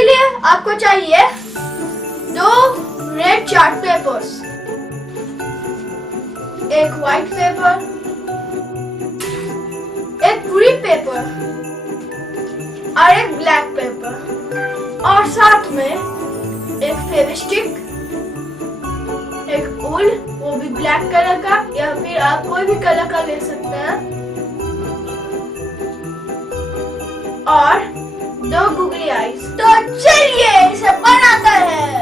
इसके लिए आपको चाहिए 2 रेड चार्ट पेपर्स, एक व्हाइट पेपर, एक ग्रीन पेपर और एक ब्लैक पेपर, और साथ में एक फेविस्टिक, एक उल, वो भी ब्लैक कलर का या फिर आप कोई भी कलर का ले सकते हैं, और 2 गूगली आइज। तो चलिए इसे बनाते हैं।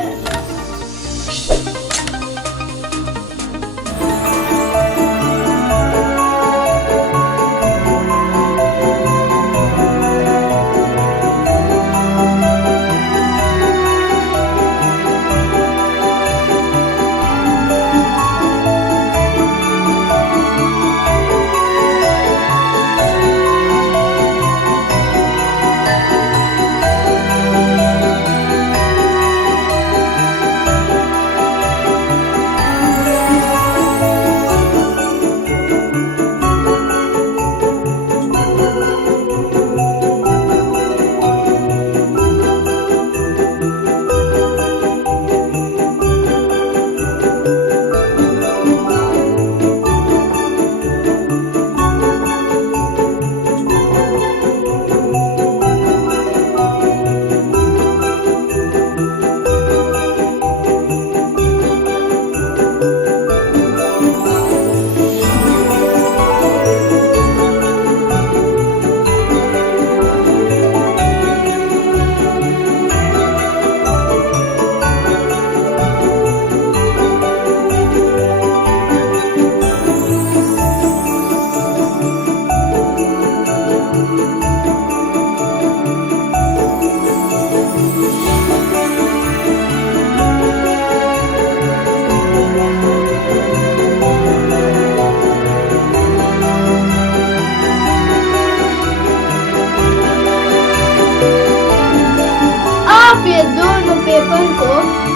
ये दोनों पेपर को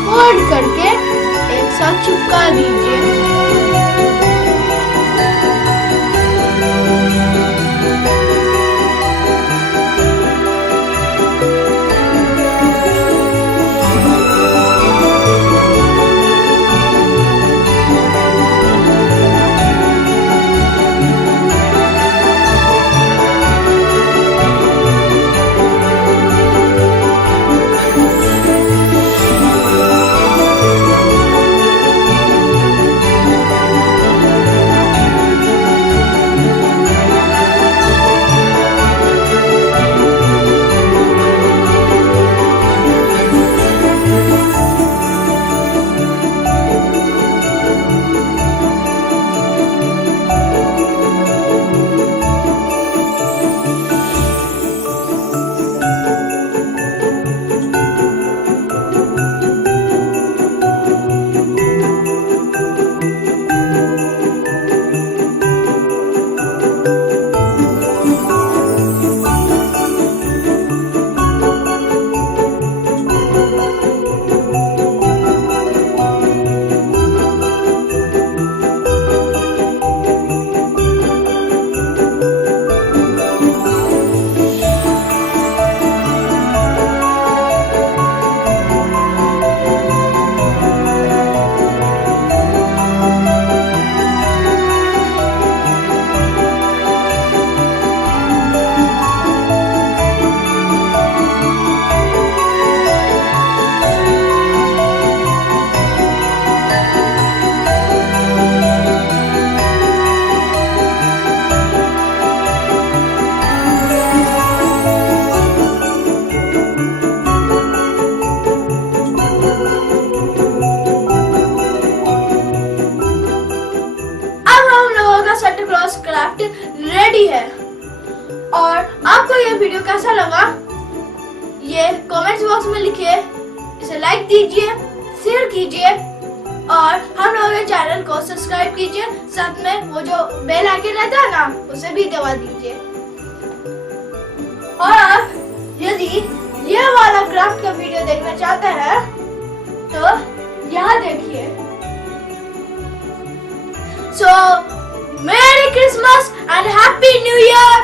फोल्ड करके एक साथ चिपका दीजिए। रेडी है। और आपको ये वीडियो कैसा लगा ये कमेंट्स बॉक्स में लिखिए, इसे लाइक दीजिए, शेयर कीजिए और हम लोगों के चैनल को सब्सक्राइब कीजिए। साथ में वो जो बेल आइकन रहता है ना उसे भी दबा दीजिए। और आप यदि ये वाला क्राफ्ट का वीडियो देखना चाहते हैं तो यहाँ देखिए। So, Merry Christmas and Happy New Year!